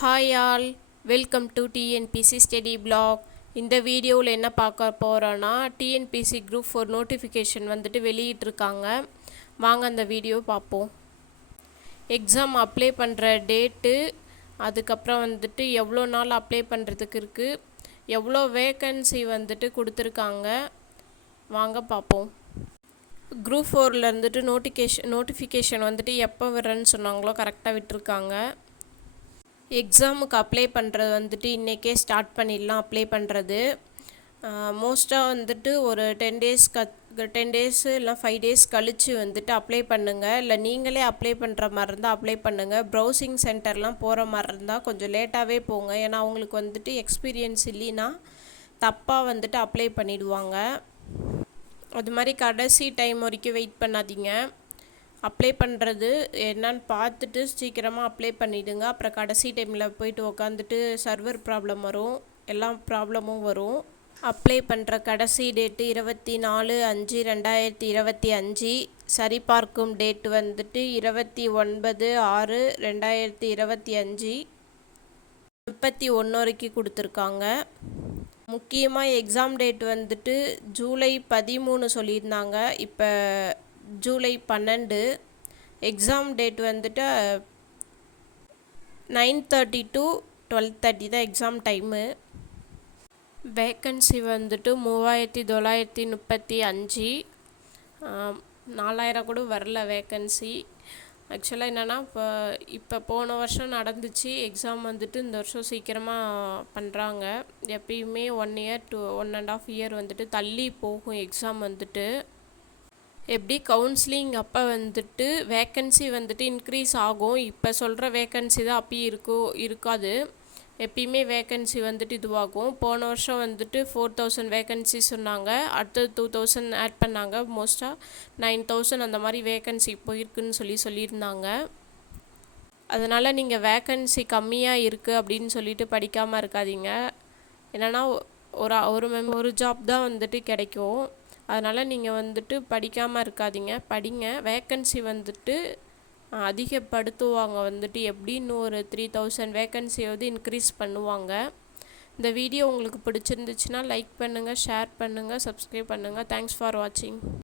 Hi all, welcome to TNPSC study block. இந்த வீடியோவில் என்ன பார்க்க போகிறோன்னா, டிஎன்பிசி குரூப் 4 நோட்டிஃபிகேஷன் வந்துட்டு வெளியிட்டிருக்காங்க. வாங்க அந்த வீடியோ பார்ப்போம். எக்ஸாம் அப்ளை பண்ணுற டேட்டு, அதுக்கப்புறம் வந்துட்டு எவ்வளோ நாள் அப்ளை பண்ணுறதுக்கு இருக்குது, எவ்வளோ வேக்கன்சி வந்துட்டு கொடுத்துருக்காங்க. வாங்க பார்ப்போம். குரூப் 4ல் இருந்துட்டு நோட்டிஃபிகேஷன் வந்துட்டு எப்போ வரேன்னு சொன்னாங்களோ கரெக்டாக விட்டுருக்காங்க. எக்ஸாமுக்கு அப்ளை பண்ணுறது வந்துட்டு இன்றைக்கே ஸ்டார்ட் பண்ணிடலாம். அப்ளை பண்ணுறது மோஸ்ட்டாக வந்துட்டு ஒரு 10 டேஸ் இல்லை 5 டேஸ் கழித்து வந்துட்டு அப்ளை பண்ணுங்கள். இல்லை நீங்களே அப்ளை பண்ணுற மாதிரி இருந்தால் அப்ளை பண்ணுங்கள். ப்ரௌசிங் சென்டர்லாம் போகிற மாதிரி இருந்தால் கொஞ்சம் லேட்டாகவே போங்க. ஏன்னா அவங்களுக்கு வந்துட்டு எக்ஸ்பீரியன்ஸ் இல்லைன்னா தப்பாக வந்துட்டு அப்ளை பண்ணிவிடுவாங்க. அது மாதிரி கடைசி டைம் வரைக்கும் வெயிட் பண்ணாதீங்க. அப்ளை பண்ணுறது என்னன்னு பார்த்துட்டு சீக்கிரமாக அப்ளை பண்ணிவிடுங்க. அப்புறம் கடைசி டைமில் போயிட்டு உக்காந்துட்டு சர்வர் ப்ராப்ளம் வரும், எல்லா ப்ராப்ளமும் வரும். அப்ளை பண்ணுற கடைசி டேட்டு 24/5/2025. சரிபார்க்கும் டேட்டு வந்துட்டு 29/6/2025 31 வரைக்கும் கொடுத்துருக்காங்க. முக்கியமாக எக்ஸாம் டேட் வந்துட்டு ஜூலை 13 சொல்லியிருந்தாங்க. இப்போ ஜூலை 12. எக்ஸாம் டேட் வந்துட்டு 9:30 to 12:30 தான் எக்ஸாம் டைமு. வேக்கன்சி வந்துட்டு 3935. 4000 கூட வரல வேக்கன்சி. ஆக்சுவலாக என்னென்னா இப்போ போன வருஷம் நடந்துச்சு எக்ஸாம் வந்துட்டு இந்த வருஷம் சீக்கிரமாக பண்ணுறாங்க. எப்பயுமே 1 year to 1.5 year வந்துட்டு தள்ளி போகும் எக்ஸாம் வந்துட்டு. எப்படி கவுன்சிலிங் அப்போ வந்துட்டு வேக்கன்சி வந்துட்டு இன்க்ரீஸ் ஆகும். இப்போ சொல்கிற வேக்கன்சி தான் அப்பயும் இருக்காது. எப்பயுமே வேக்கன்சி வந்துட்டு இதுவாகும். போன வருஷம் வந்துட்டு 4000 வேக்கன்சி சொன்னாங்க. அடுத்தது 2000 ஆட் பண்ணாங்க. மோஸ்ட்டாக 9000 அந்த மாதிரி வேக்கன்சி இப்போ இருக்குதுன்னு சொல்லியிருந்தாங்க. அதனால் நீங்கள் வேக்கன்சி கம்மியாக இருக்குது அப்படின்னு சொல்லிட்டு படிக்காமல் இருக்காதீங்க. என்னென்னா ஒரு ஜாப் தான் வந்துட்டு கிடைக்கும். அதனால் நீங்கள் வந்துட்டு படிக்காமல் இருக்காதீங்க, படிங்க. வேக்கன்சி வந்துட்டு அதிகப்படுத்துவாங்க. வந்துட்டு எப்படின்னு ஒரு 3000 வேக்கன்சியாவது இன்க்ரீஸ் பண்ணுவாங்க. இந்த வீடியோ உங்களுக்கு பிடிச்சிருந்துச்சுன்னா லைக் பண்ணுங்கள், ஷேர் பண்ணுங்கள், சப்ஸ்கிரைப் பண்ணுங்கள். தேங்க்ஸ் ஃபார் வாட்சிங்.